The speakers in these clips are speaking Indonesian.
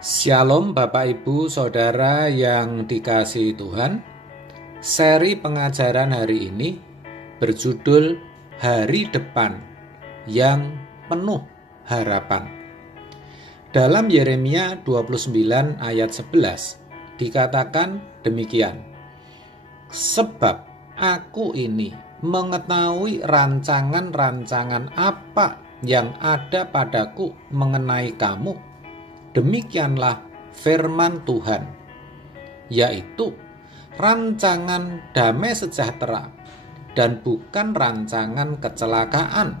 Shalom Bapak Ibu Saudara yang dikasihi Tuhan. Seri pengajaran hari ini berjudul Hari Depan yang Penuh Harapan. Dalam Yeremia 29 ayat 11 dikatakan demikian. Sebab aku ini mengetahui rancangan-rancangan apa yang ada padaku mengenai kamu. Demikianlah firman Tuhan, yaitu rancangan damai sejahtera dan bukan rancangan kecelakaan,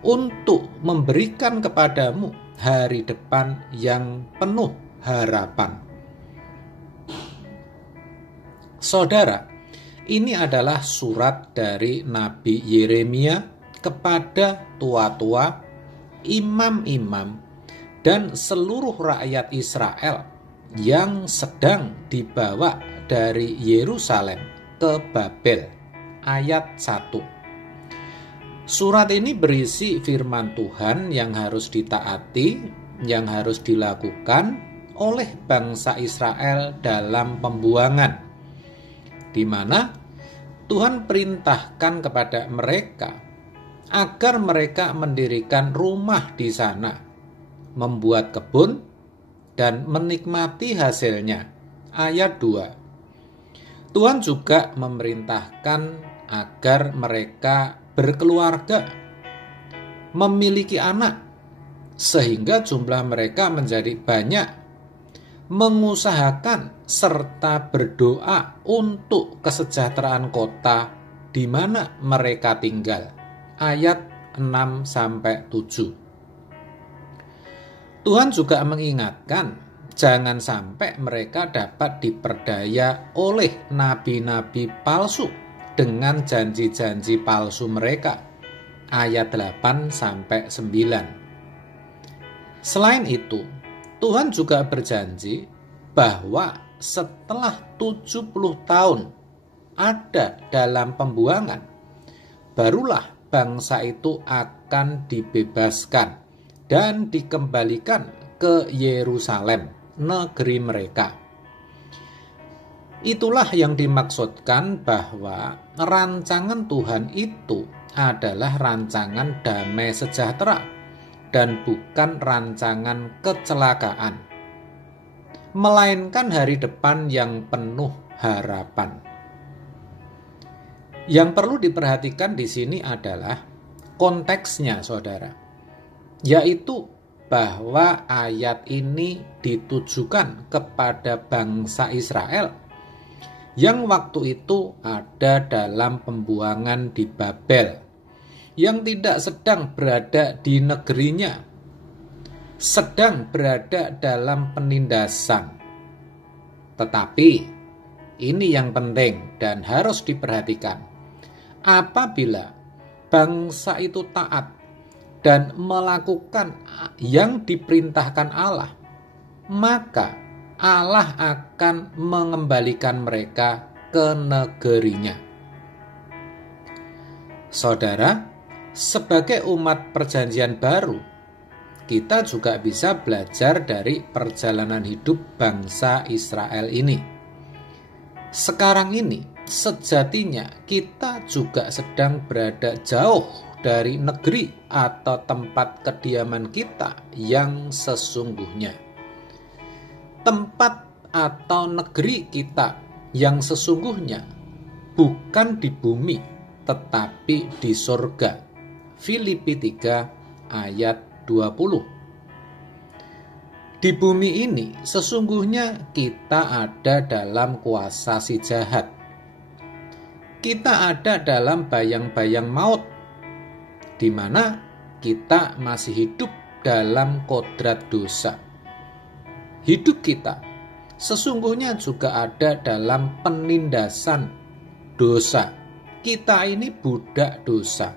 untuk memberikan kepadamu hari depan yang penuh harapan. Saudara, ini adalah surat dari Nabi Yeremia kepada tua-tua, imam-imam, dan seluruh rakyat Israel yang sedang dibawa dari Yerusalem ke Babel. Ayat 1. Surat ini berisi firman Tuhan yang harus ditaati, yang harus dilakukan oleh bangsa Israel dalam pembuangan, di mana Tuhan perintahkan kepada mereka agar mereka mendirikan rumah di sana, membuat kebun, dan menikmati hasilnya. Ayat 2. Tuhan juga memerintahkan agar mereka berkeluarga, memiliki anak, sehingga jumlah mereka menjadi banyak, mengusahakan serta berdoa untuk kesejahteraan kota di mana mereka tinggal. Ayat 6-7. Tuhan juga mengingatkan, jangan sampai mereka dapat diperdaya oleh nabi-nabi palsu dengan janji-janji palsu mereka. Ayat 8-9. Selain itu, Tuhan juga berjanji bahwa setelah 70 tahun ada dalam pembuangan, barulah bangsa itu akan dibebaskan dan dikembalikan ke Yerusalem, negeri mereka. Itulah yang dimaksudkan bahwa rancangan Tuhan itu adalah rancangan damai sejahtera dan bukan rancangan kecelakaan, melainkan hari depan yang penuh harapan. Yang perlu diperhatikan di sini adalah konteksnya, saudara, yaitu bahwa ayat ini ditujukan kepada bangsa Israel yang waktu itu ada dalam pembuangan di Babel, yang tidak sedang berada di negerinya, sedang berada dalam penindasan. Tetapi ini yang penting dan harus diperhatikan. Apabila bangsa itu taat dan melakukan yang diperintahkan Allah, maka Allah akan mengembalikan mereka ke negerinya. Saudara, sebagai umat perjanjian baru, kita juga bisa belajar dari perjalanan hidup bangsa Israel ini. Sekarang ini, sejatinya kita juga sedang berada jauh dari negeri atau tempat kediaman kita yang sesungguhnya. Tempat atau negeri kita yang sesungguhnya bukan di bumi, tetapi di sorga. Filipi 3 ayat 20. Di bumi ini sesungguhnya kita ada dalam kuasa si jahat. Kita ada dalam bayang-bayang maut, di mana kita masih hidup dalam kodrat dosa. Hidup kita sesungguhnya juga ada dalam penindasan dosa. Kita ini budak dosa.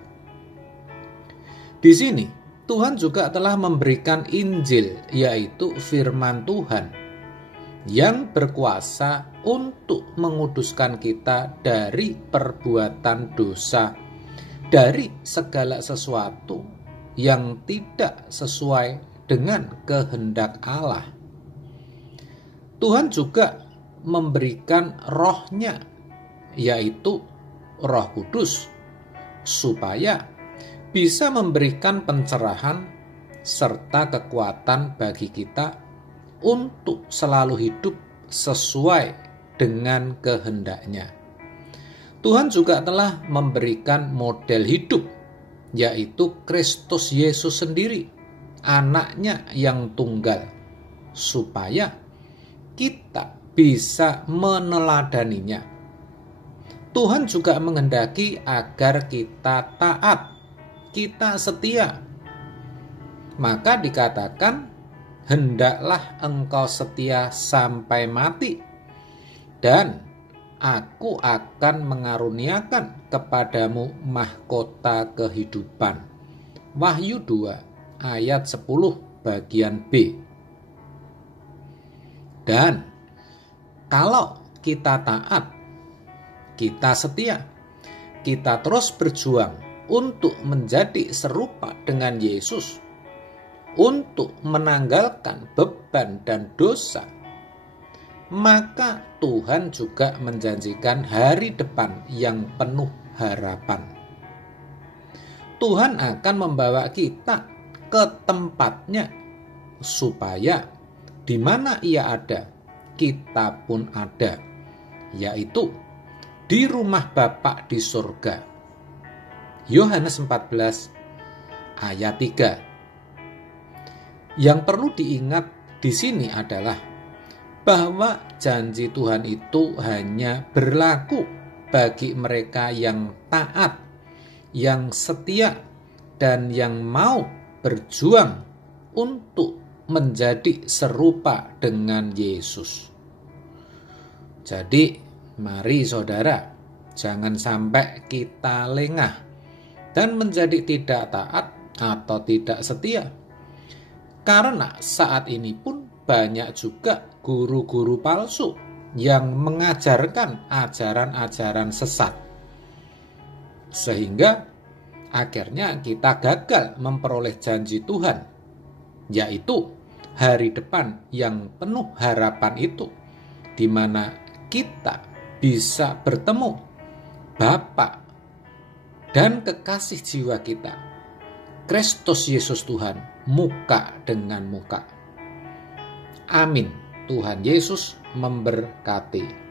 Di sini Tuhan juga telah memberikan Injil, yaitu firman Tuhan, yang berkuasa untuk menguduskan kita dari perbuatan dosa, dari segala sesuatu yang tidak sesuai dengan kehendak Allah. Tuhan juga memberikan roh-Nya, yaitu Roh Kudus, supaya bisa memberikan pencerahan serta kekuatan bagi kita untuk selalu hidup sesuai dengan kehendak-Nya. Tuhan juga telah memberikan model hidup, yaitu Kristus Yesus sendiri, anak-Nya yang tunggal, supaya kita bisa meneladaninya. Tuhan juga menghendaki agar kita taat, kita setia. Maka dikatakan, hendaklah engkau setia sampai mati, dan aku akan mengaruniakan kepadamu mahkota kehidupan. Wahyu 2 ayat 10 bagian B. Dan kalau kita taat, kita setia, kita terus berjuang untuk menjadi serupa dengan Yesus, untuk menanggalkan beban dan dosa, maka Tuhan juga menjanjikan hari depan yang penuh harapan. Tuhan akan membawa kita ke tempatnya, supaya di mana Ia ada, kita pun ada, yaitu di rumah Bapa di surga. Yohanes 14 ayat 3. Yang perlu diingat di sini adalah bahwa janji Tuhan itu hanya berlaku bagi mereka yang taat, yang setia, dan yang mau berjuang untuk menjadi serupa dengan Yesus. Jadi, mari saudara, jangan sampai kita lengah dan menjadi tidak taat atau tidak setia. Karena saat ini pun banyak juga guru-guru palsu yang mengajarkan ajaran-ajaran sesat. Sehingga akhirnya kita gagal memperoleh janji Tuhan, yaitu hari depan yang penuh harapan itu, di mana kita bisa bertemu Bapa dan kekasih jiwa kita, Kristus Yesus Tuhan, muka dengan muka. Amin. Tuhan Yesus memberkati.